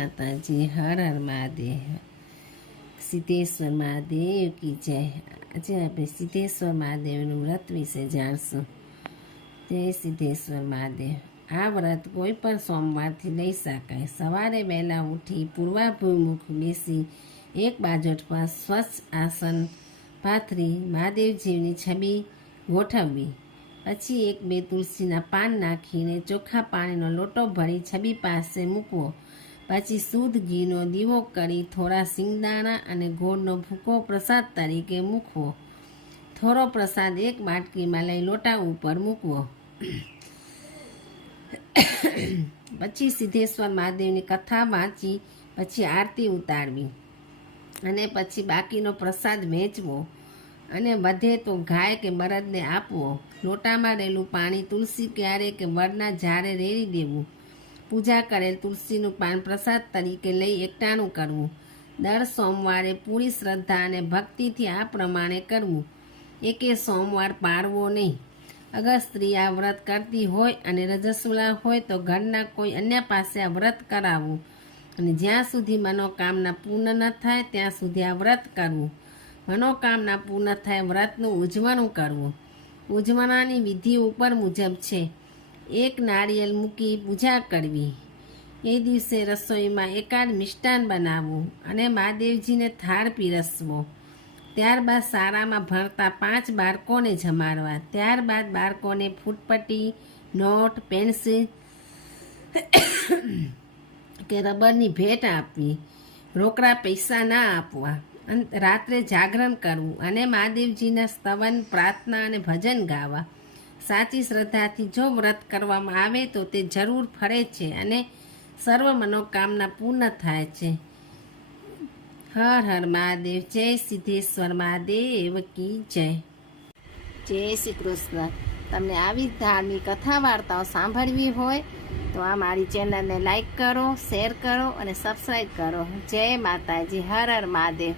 માતાજી, હર હર મહાદેવ, સિદ્ધેશ્વર મહાદેવ કી જય. આજે આપણે સિદ્ધેશ્વર મહાદેવનું વ્રત વિશે જાણશું. જય સિદ્ધેશ્વર મહાદેવ. આ વ્રત કોઈ પણ સોમવારથી લઈ શકાય. સવારે વહેલા ઉઠી પૂર્વાભિમુખ બેસી એક બાજોટ પર સ્વચ્છ આસન પાથરી મહાદેવજીની છબી ગોઠવવી. પછી એક બે તુલસીના પાન નાખીને ચોખ્ખા પાણીનો લોટો ભરી છબી પાસે મૂકવો. પછી શુદ્ધ ઘીનો દીવો કરી થોડા સિંગદાણા અને ગોળનો ભૂકો પ્રસાદ તરીકે મૂકવો. થોડો પ્રસાદ એક બાટકીમાં લઈ લોટા ઉપર મૂકવો. પછી સિદ્ધેશ્વર મહાદેવની કથા વાંચી પછી આરતી ઉતારવી અને પછી બાકીનો પ્રસાદ વહેંચવો અને વધે તો ગાય કે બળદને આપવો. લોટામાં રહેલું પાણી તુલસી ક્યારે કે વડના ઝાડે રેડી દેવું. પૂજા કરેલ તુલસીનું પાન પ્રસાદ તરીકે લઈ એકટાણું કરવું. દર સોમવારે પૂરી શ્રદ્ધા અને ભક્તિથી આ પ્રમાણે કરવું. એકે સોમવાર પાળવો નહીં. અગર સ્ત્રી આ વ્રત કરતી હોય અને રજસ્વલા હોય તો ઘરના કોઈ અન્ય પાસે આ વ્રત કરાવવું અને જ્યાં સુધી મનોકામના પૂર્ણ ન થાય ત્યાં સુધી આ વ્રત કરવું. મનોકામના પૂર્ણ થાય વ્રતનું ઉજવણું કરવું. ઉજવણાની વિધિ ઉપર મુજબ છે. એક નારિયેળ મૂકી પૂજા કરવી. એ દિવસે રસોઈમાં એકાદ મિષ્ટાન બનાવવું અને મહાદેવજીને થાળ પીરસવો. ત્યારબાદ શાળામાં ભણતા 5 બાળકોને જમાડવા. ત્યારબાદ બાળકોને ફૂટપટ્ટી, નોટ, પેન્સિલ કે રબરની ભેટ આપવી. રોકડા પૈસા ના આપવા. રાત્રે જાગરણ કરવું અને મહાદેવજીના સ્તવન, પ્રાર્થના અને ભજન ગાવા. સાચી શ્રદ્ધાથી જો વ્રત કરવામાં આવે તો તે જરૂર ફળે છે અને સર્વ મનોકામના પૂર્ણ થાય છે. હર હર મહાદેવ. જય સિદ્ધેશ્વર મહાદેવ કી જય. જય શ્રી કૃષ્ણ. તમને આવી ધાર્મિક કથા વાર્તાઓ સાંભળવી હોય તો આ મારી ચેનલને લાઈક કરો, શેર કરો અને સબસ્ક્રાઈબ કરો. જય માતાજી. હર હર મહાદેવ.